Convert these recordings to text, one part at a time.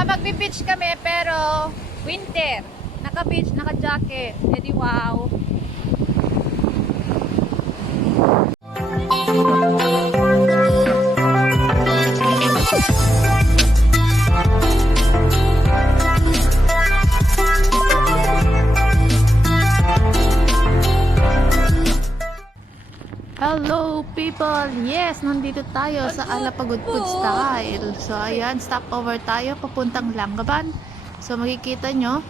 ba, magbe-beach kami pero winter. Naka-beach, naka-jacket. E di wow. Hello people! Yes, nandito tayo sa Alapagudpud style. So ayan, stopover tayo papuntang Langaban. So makikita nyo,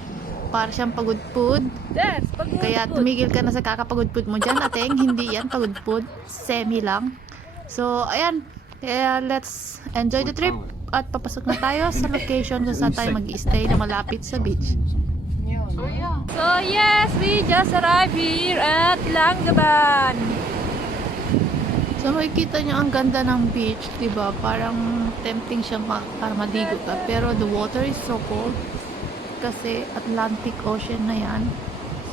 para siyang pagudpud. Yes, pagudpud. Kaya tumigil ka na sa kakapagudpud mo dyan, ateng. Hindi yan pagudpud, semi lang. So ayan, kaya let's enjoy the trip. At papasok na tayo sa location kung saan tayo mag-i-stay na malapit sa beach. So yes, we just arrived here at Langaban. So makikita nyo ang ganda ng beach, 'di ba? Parang tempting siyang para maligo ka, pero the water is so cold kasi Atlantic Ocean na 'yan.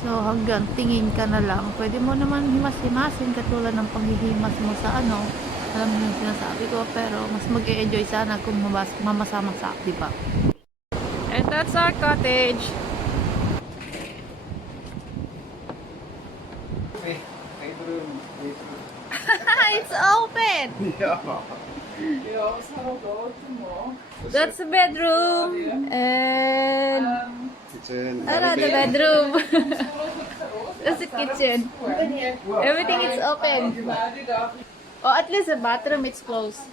So hanggang tingin ka na lang. Pwede mo naman himas-himasin katulad ng panghihimas mo sa ano. Alam mo yung sinasabi ko, pero mas mag-e-enjoy sana kung mamasa-masa, 'di ba? And that's our cottage. It's open. That's the bedroom. And Kitchen. the bedroom. That's the kitchen. Everything is open. Oh, at least the bathroom it's closed.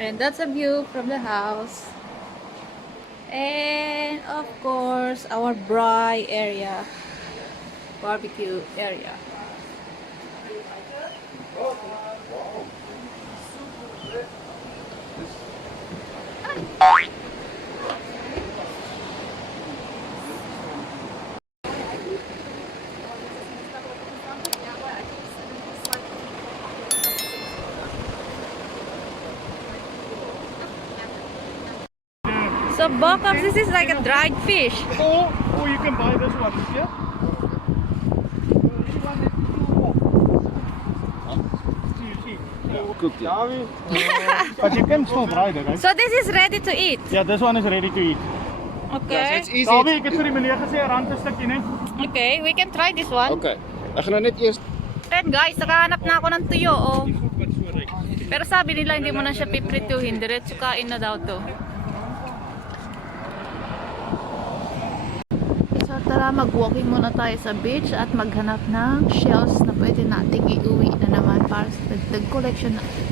And that's a view from the house. And of course, our braai area. Barbecue area. So Bokams, this is like a dried fish. Or you can buy this one here. Cooked, yeah. But you can still dry that, right? So this is ready to eat. Yeah, this one is ready to eat. Okay. It's easy. Dawie, ek het vir die meneer gesê rand 'n stukkie net. Okay, we can try this one. Okay. Ek gaan nou net eers And guys, nakahanap na ako ng tuyo, oh. Pero sabi nila hindi mo na siya piprituhin, diretso kain na daw to. So tara, mag-walking muna tayo sa beach at maghanap ng shells na pwede nating iuwi na naman para sa dagdag collection natin.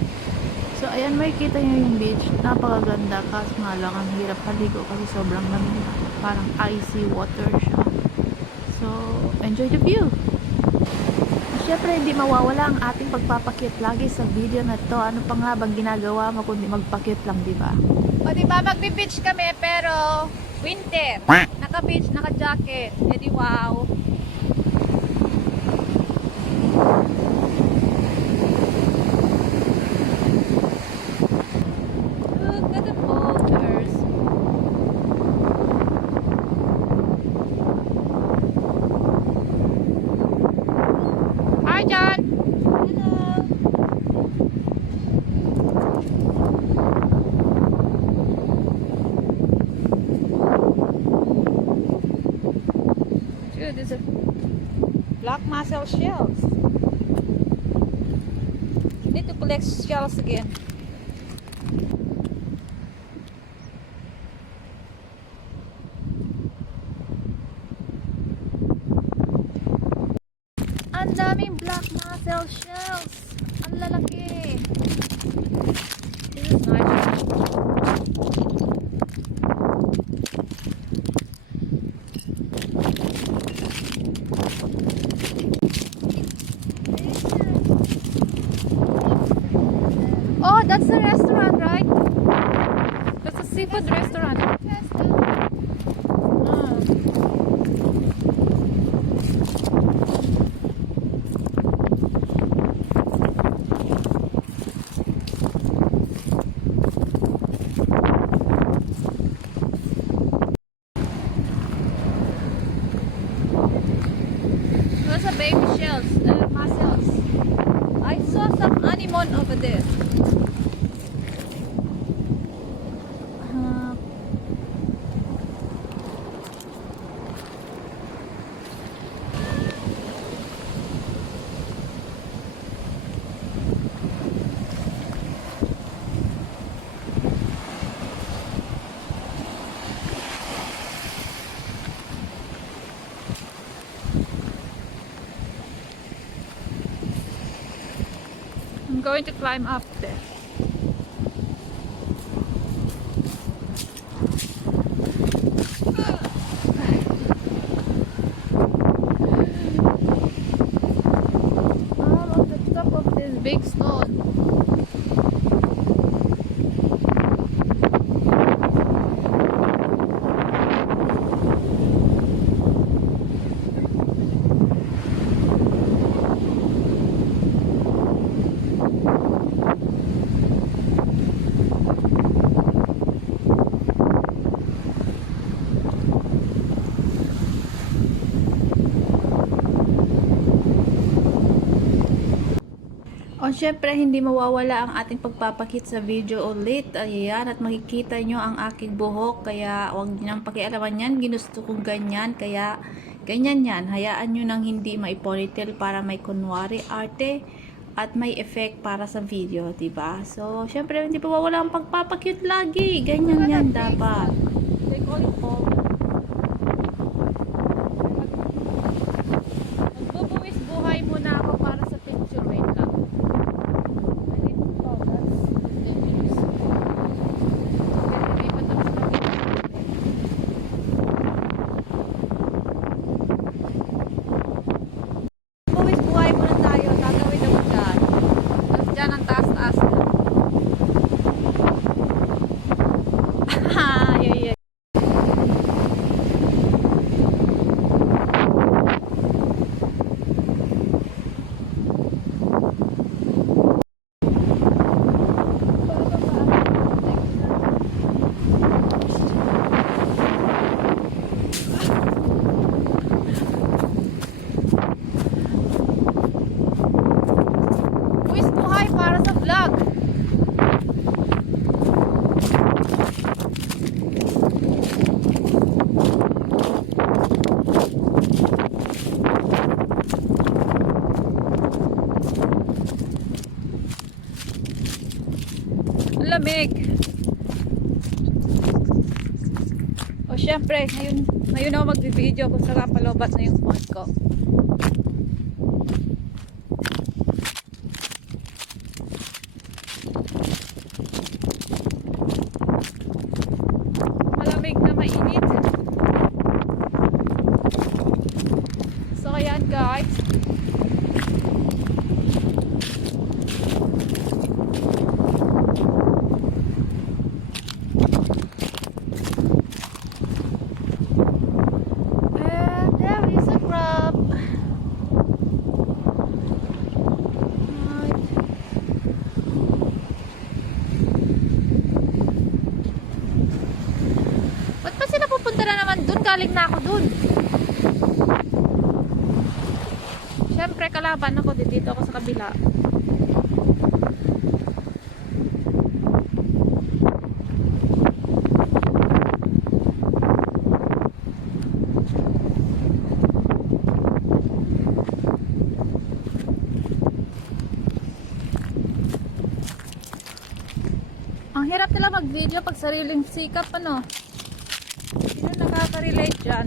So ayan, makikita nyo yung beach. Napakaganda, kaso nga lang ang hirap paligo kasi sobrang lamig na. Parang icy water siya. So, enjoy the view! Siyempre, hindi mawawala ang ating pagpapakit lagi sa video na to. Ano pa nga bang ginagawa mo kundi magpakit lang, di ba? O diba, magbe-beach kami pero winter. Naka-beach, naka-jacket. E di wow. Look at the boulders. Hi, John. Hello. Dude, there's a black mussel shells. Need to collect shells again. Ang daming black mussel shells. Ang lalaki. This is nice. Oh, that's the restaurant, right? That's a seafood restaurant. Ah. Those are baby shells, mussels. I saw some anemone over there. going to climb up there. I'm on the top of this big stone. O syempre, hindi mawawala ang ating pagpapakit sa video ulit. Ayan, at makikita nyo ang aking buhok. Kaya huwag nyo nang pakialaman yan. Ginusto kong ganyan. Kaya ganyan yan. Hayaan nyo nang hindi maiponytail para may kunwari arte at may effect para sa video, diba? So, syempre, hindi mawawala ang pagpapakit lagi. Ganyan yan dapat. They call it all. Magbubuwis buhay muna ako para sa picture. Wait lang. Buwis buhay muna tayo. Gagawin naman dyan. Tapos dyan ang taas-taas na. Yeah. Buwis buhay para sa vlog. Ang lamig. O syempre, ngayon ako mag-video kung saan palobat na yung phone ko. Malamig na mainit. So ayan guys. And there is a crab. Right. Ba't pa sila pupunta na naman dun? Galing na ako dun. Siyempre, kalaban ako. Dito ako sa kabila. Ang hirap nila mag-video pag sariling sikap, ano? Sino nakaka-relate dyan?